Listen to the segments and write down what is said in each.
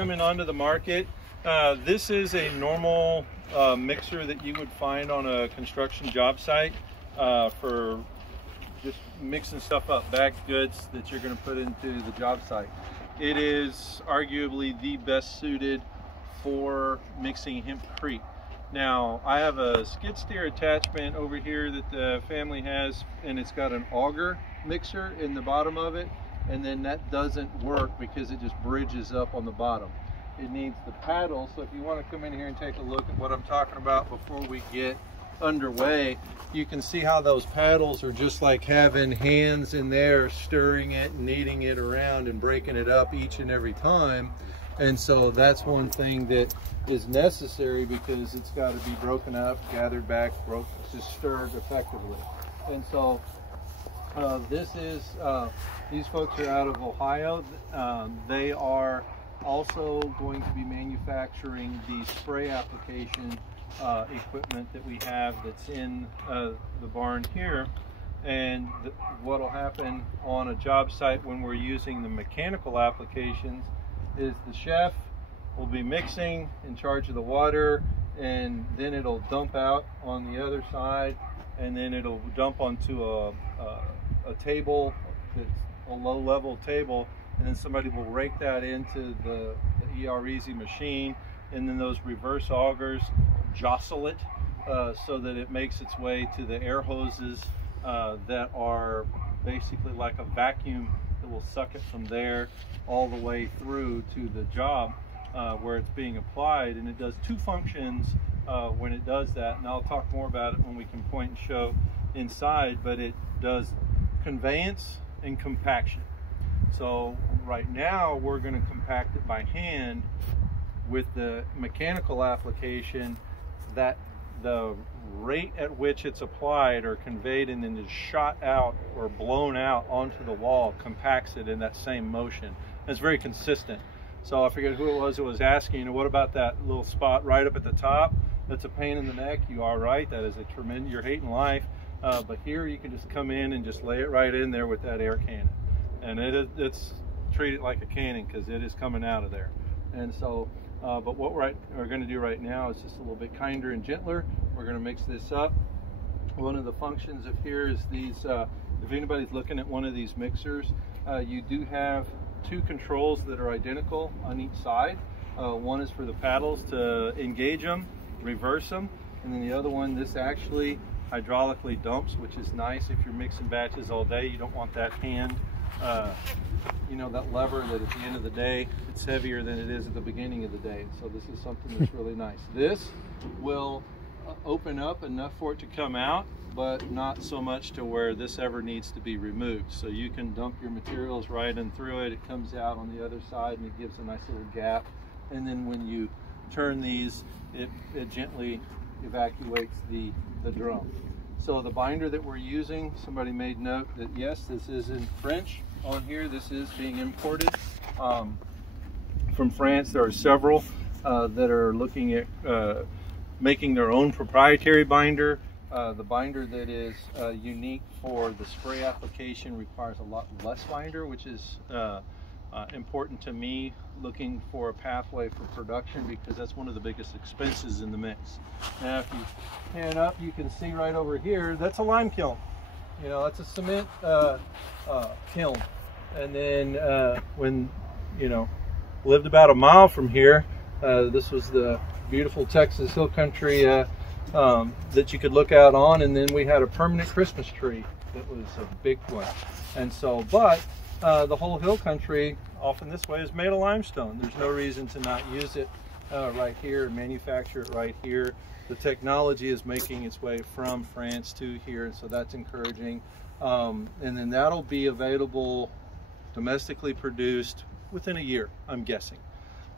coming onto the market. This is a normal mixer that you would find on a construction job site for just mixing stuff up, bagged goods that you're going to put into the job site. It is arguably the best suited for mixing hempcrete. Now, I have a skid steer attachment over here that the family has, and it's got an auger mixer in the bottom of it, and then that doesn't work because it just bridges up on the bottom. It needs the paddle, so if you want to come in here and take a look at what I'm talking about before we get underway, you can see how those paddles are just like having hands in there stirring it and kneading it around and breaking it up each and every time. And so that's one thing that is necessary, because it's got to be broken up, gathered back, just stirred effectively. And so these folks are out of Ohio. They are also going to be manufacturing the spray application equipment that we have that's in the barn here. And what will happen on a job site when we're using the mechanical applications is the chef will be mixing, in charge of the water, and then it'll dump out on the other side, and then it'll dump onto a table that's a low-level table, and then somebody will rake that into the ER-Easy machine, and then those reverse augers jostle it so that it makes its way to the air hoses that are basically like a vacuum that will suck it from there all the way through to the job where it's being applied. And it does two functions when it does that, and I'll talk more about it when we can point and show inside, but it does conveyance and compaction. So right now we're going to compact it by hand. With the mechanical application, that the rate at which it's applied or conveyed and then is shot out or blown out onto the wall compacts it in that same motion. And it's very consistent. So I figured who it was asking, what about that little spot right up at the top? That's a pain in the neck. You are right. That is a tremendous, you're hating life. But here you can just come in and just lay it right in there with that air cannon. And it's treated like a cannon because it is coming out of there. And so, but what we're going to do right now is just a little bit kinder and gentler. We're going to mix this up. One of the functions of here is these, if anybody's looking at one of these mixers, you do have two controls that are identical on each side. One is for the paddles to engage them, reverse them, and then the other one, this actually hydraulically dumps, which is nice if you're mixing batches all day. You don't want that hand, you know, that lever that at the end of the day, it's heavier than it is at the beginning of the day. So this is something that's really nice. This will open up enough for it to come out, but not so much to where this ever needs to be removed. So you can dump your materials right in through it. It comes out on the other side and it gives a nice little gap. And then when you turn these, it gently evacuates the drum. So the binder that we're using, somebody made note that yes, this is in French on here. This is being imported from France. There are several that are looking at making their own proprietary binder. The binder that is unique for the spray application requires a lot less binder, which is important to me, looking for a pathway for production, because that's one of the biggest expenses in the mix. Now if you pan up, you can see right over here, that's a lime kiln. You know, that's a cement kiln. And then when, you know, lived about a mile from here, this was the beautiful Texas hill country that you could look out on, and then we had a permanent Christmas tree that was a big one. And so, but the whole hill country off in this way is made of limestone. There's no reason to not use it right here and manufacture it right here. The technology is making its way from France to here, and so that's encouraging. And then that'll be available domestically produced within a year, I'm guessing.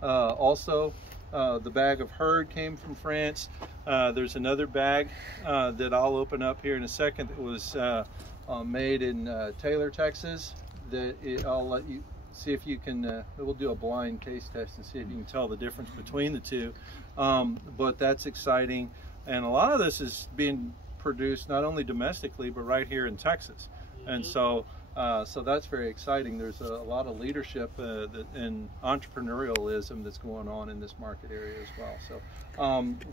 Also, the bag of hurd came from France. There's another bag that I'll open up here in a second that was made in Taylor, Texas. I'll let you see if you can, we'll do a blind case test and see if you can tell the difference between the two. But that's exciting. And a lot of this is being produced not only domestically, but right here in Texas. And so So that's very exciting. There's a lot of leadership and entrepreneurialism that's going on in this market area as well. So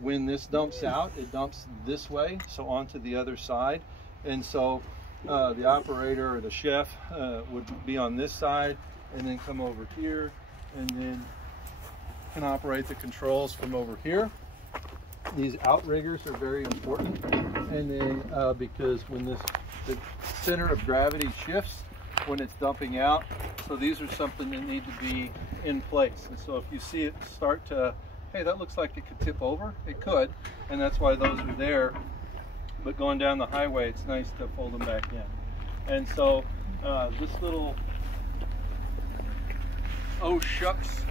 when this dumps out, it dumps this way, so onto the other side. And so the operator or the chef would be on this side and then come over here and then can operate the controls from over here. These outriggers are very important. And then because when the center of gravity shifts when it's dumping out, so these are something that need to be in place. And so if you see it start to, hey, that looks like it could tip over, it could, and that's why those are there. But going down the highway, it's nice to fold them back in. And so this little oh shucks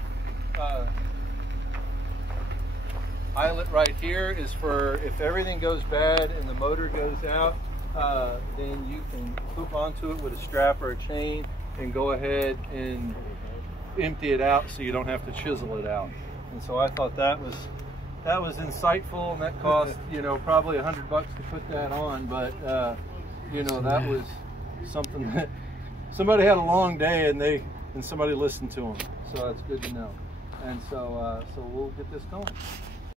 eyelet right here is for if everything goes bad and the motor goes out, then you can hook onto it with a strap or a chain and go ahead and empty it out so you don't have to chisel it out. And so I thought that was insightful, and that cost, you know, probably $100 to put that on, but you know, that was something that somebody had a long day and somebody listened to them, so that's good to know. And so so we'll get this going.